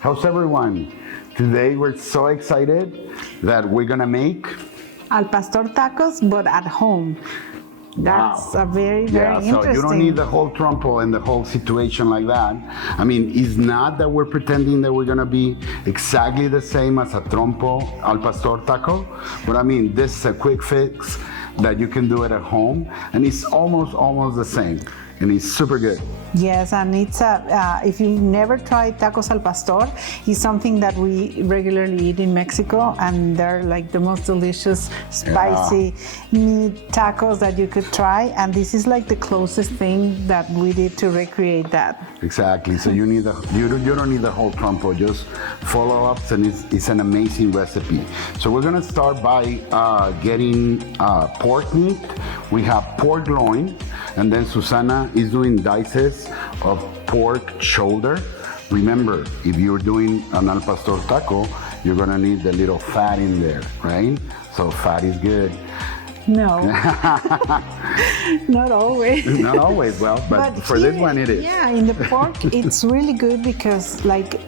How's everyone? Today we're so excited that we're gonna make al pastor tacos, but at home. That's a very interesting. So you don't need the whole trompo and the whole situation like that. I mean, it's not that we're pretending that we're gonna be exactly the same as a trompo al pastor taco, but I mean, this is a quick fix that you can do it at home, and it's almost the same, and it's super good. Yes, and it's if you've never tried tacos al pastor, it's something that we regularly eat in Mexico, and they're like the most delicious, spicy meat tacos that you could try. And this is like the closest thing that we did to recreate that. Exactly. So you need you don't need the whole trompo. Just follow up, and it's an amazing recipe. So we're gonna start by getting pork meat. We have pork loin, and then Susana is doing dices of pork shoulder. Remember, if you're doing an al pastor taco, you're gonna need the little fat in there, right? So fat is good. No, not always. Not always, well, but for here, this one it is. Yeah, in the pork, it's really good because, like,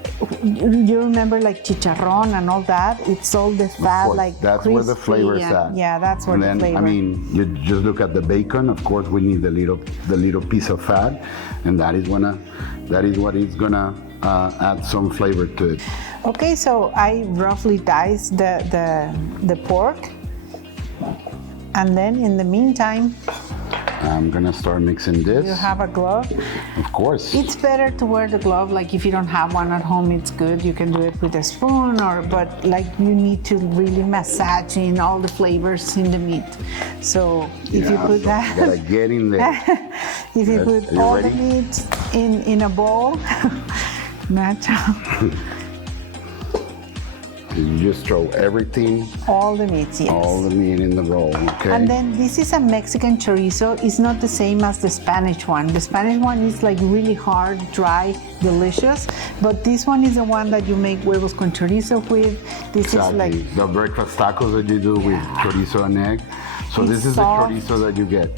you remember, like chicharrón and all that. It's all the fat, like that's crispy, where the flavor is at. Yeah, that's where the flavor. I mean, you just look at the bacon. Of course, we need the little piece of fat, and that is what is gonna add some flavor to it. Okay, so I roughly dice the pork. And then in the meantime, I'm gonna start mixing this. You have a glove? Of course. It's better to wear the glove. Like if you don't have one at home, it's good. You can do it with a spoon, but like you need to really massage in all the flavors in the meat. So if you put that, you gotta get in there. If you put all the meat in a bowl, Nacho. You just throw everything. All the meat, yes. All the meat in the bowl, okay? And then this is a Mexican chorizo. It's not the same as the Spanish one. The Spanish one is like really hard, dry, delicious. But this one is the one that you make huevos con chorizo with. This is like the breakfast tacos that you do with chorizo and egg. So this is soft. The chorizo that you get.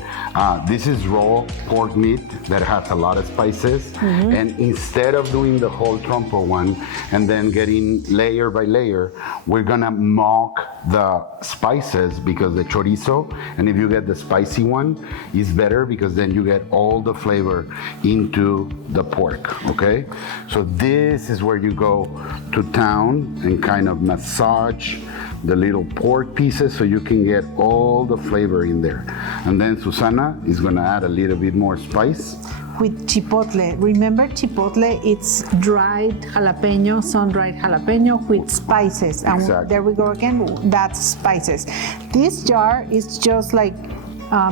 This is raw pork meat that has a lot of spices. Mm-hmm. And instead of doing the whole trompo one and then getting layer by layer, we're gonna mock the spices because the chorizo, and if you get the spicy one, is better because then you get all the flavor into the pork, okay? So this is where you go to town and kind of massage the little pork pieces so you can get all the flavor in there. And then Susana is gonna add a little bit more spice. With chipotle. Remember chipotle, it's dried jalapeno, sun-dried jalapeno with spices. And exactly. There we go again, that's spices. This jar is just like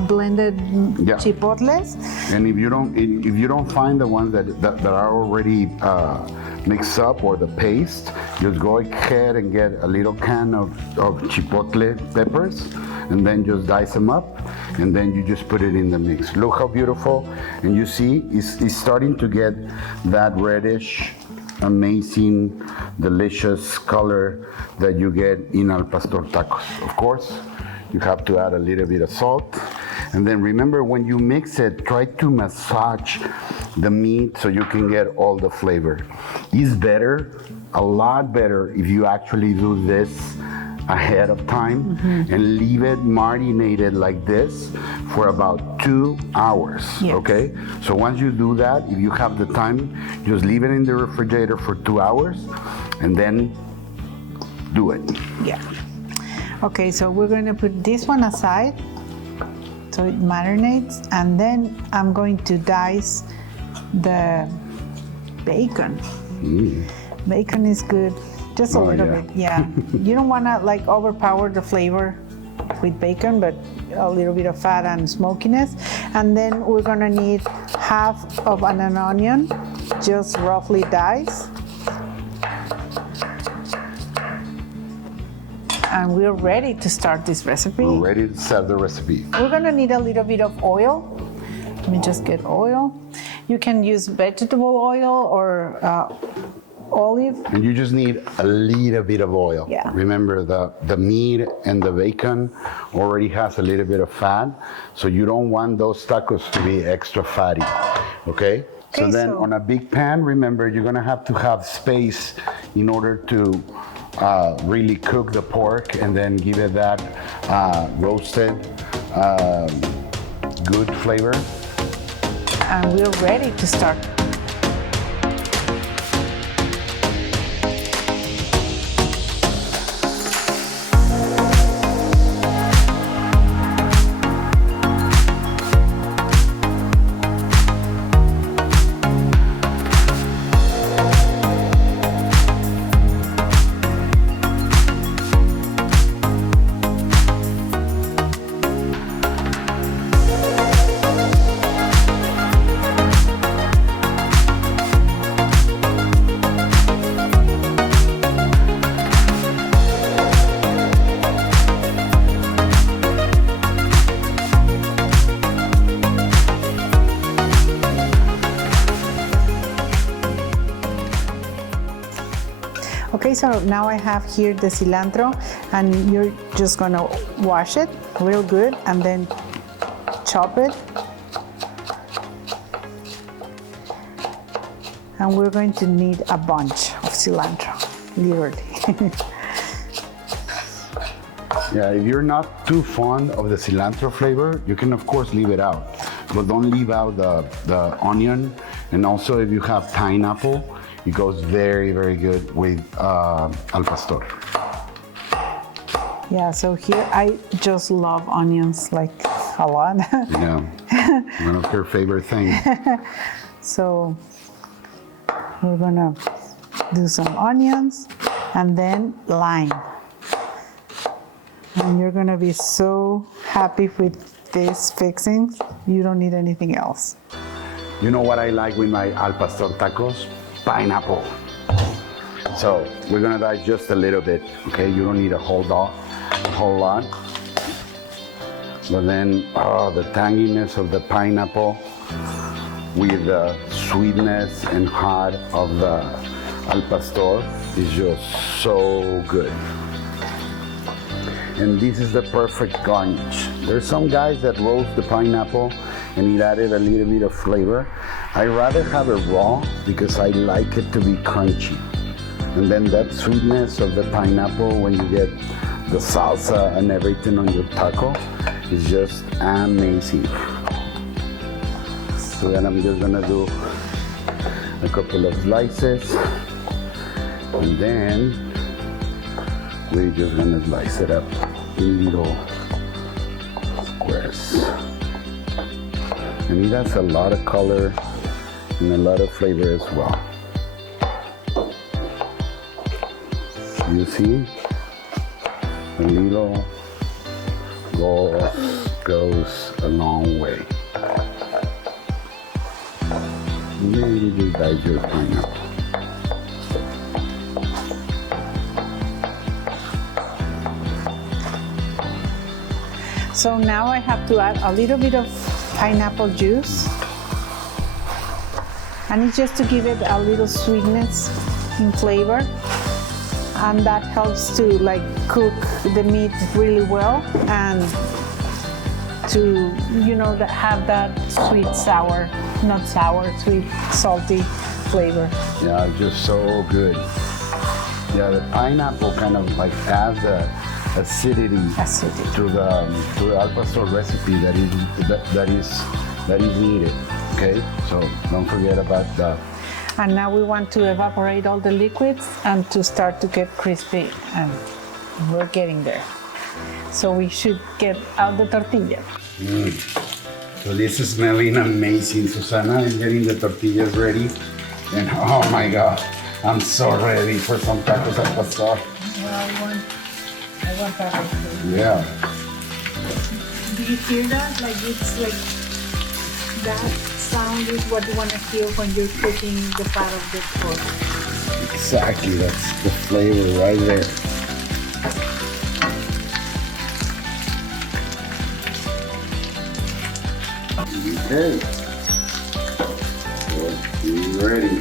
blended chipotles. And if you don't find the ones that are already mixed up or the paste, just go ahead and get a little can of chipotle peppers and then just dice them up and then you just put it in the mix. Look how beautiful, and you see it's starting to get that reddish, amazing, delicious color that you get in al pastor tacos. Of course, you have to add a little bit of salt. And then remember, when you mix it, try to massage the meat so you can get all the flavor. It's better, a lot better, if you actually do this ahead of time and leave it marinated like this for about 2 hours, okay? So once you do that, if you have the time, just leave it in the refrigerator for 2 hours and then do it. Yeah. Okay, so we're gonna put this one aside so it marinates, and then I'm going to dice the bacon. Bacon is good, just a little bit, yeah. You don't wanna like overpower the flavor with bacon, but a little bit of fat and smokiness. And then we're gonna need half of an onion, just roughly diced. And we're ready to start this recipe. We're ready to start the recipe. We're gonna need a little bit of oil. Let me just get oil. You can use vegetable oil or olive. And you just need a little bit of oil. Yeah. Remember, the meat and the bacon already has a little bit of fat, so you don't want those tacos to be extra fatty, okay? So then on a big pan, remember, you're gonna have to have space in order to really cook the pork and then give it that roasted, good flavor. And we're ready to start. Okay, so now I have here the cilantro, and you're just gonna wash it real good and then chop it. And we're going to need a bunch of cilantro, literally. Yeah, if you're not too fond of the cilantro flavor, you can of course leave it out, but don't leave out the onion. And also if you have pineapple, it goes very, very good with al pastor. Yeah, so here I just love onions like a lot. Yeah, one of her favorite things. So we're gonna do some onions and then lime. And you're gonna be so happy with these fixings, you don't need anything else. You know what I like with my al pastor tacos? Pineapple. So we're gonna dice just a little bit, okay? You don't need a whole lot. But then, the tanginess of the pineapple with the sweetness and hot of the al pastor is just so good. And this is the perfect garnish. There's some guys that roast the pineapple and it added a little bit of flavor. I rather have it raw because I like it to be crunchy. And then that sweetness of the pineapple when you get the salsa and everything on your taco is just amazing. So then I'm just gonna do a couple of slices and then we're just gonna slice it up in little squares. And it has a lot of color and a lot of flavor as well. You see? A little goes a long way. Maybe just dice your pineapple. So now I have to add a little bit of pineapple juice. And it's just to give it a little sweetness in flavor. And that helps to like cook the meat really well and to, have that sweet, sour, not sour, sweet, salty flavor. Yeah, just so good. Yeah, the pineapple kind of like adds the acidity to the al pastor recipe that is needed. Okay, so don't forget about that. And now we want to evaporate all the liquids and to start to get crispy, and we're getting there. So we should get out the tortilla. So this is smelling amazing. Susana is getting the tortillas ready. And oh my God, I'm so ready for some tacos al pastor. Well, I want that. Yeah. Do you hear that? Like it's like that sound is what you want to feel when you're cooking the part of the pork. Exactly, that's the flavor right there. Okay, so we're ready.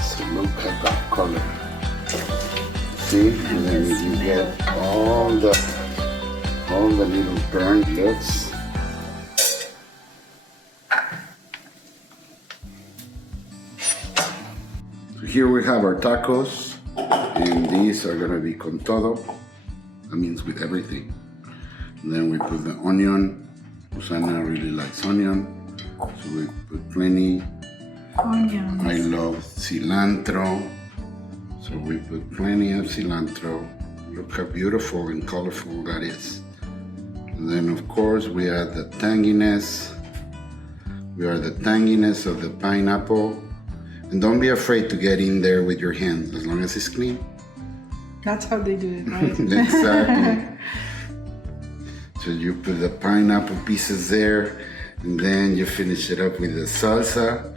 So look at that color. See, and then you get all the all the little burnt bits. So here we have our tacos, and these are gonna be con todo. That means with everything. And then we put the onion. Susana really likes onion, so we put plenty. Onions. I love cilantro, so we put plenty of cilantro. Look how beautiful and colorful that is. And then of course we add the tanginess. We add the tanginess of the pineapple. And don't be afraid to get in there with your hands, as long as it's clean. That's how they do it, right? Exactly. So you put the pineapple pieces there, and then you finish it up with the salsa.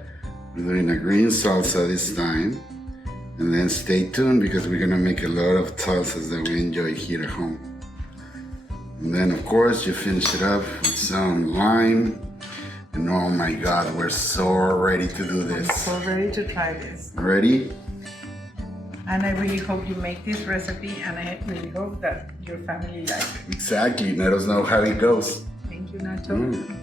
We're doing a green salsa this time. And then stay tuned because we're gonna make a lot of salsas that we enjoy here at home. And then of course you finish it up with some lime. And oh my God, we're so ready to do this. So ready to try this. Ready? And I really hope you make this recipe, and I really hope that your family likes it. Exactly. Let us know how it goes. Thank you, Nacho.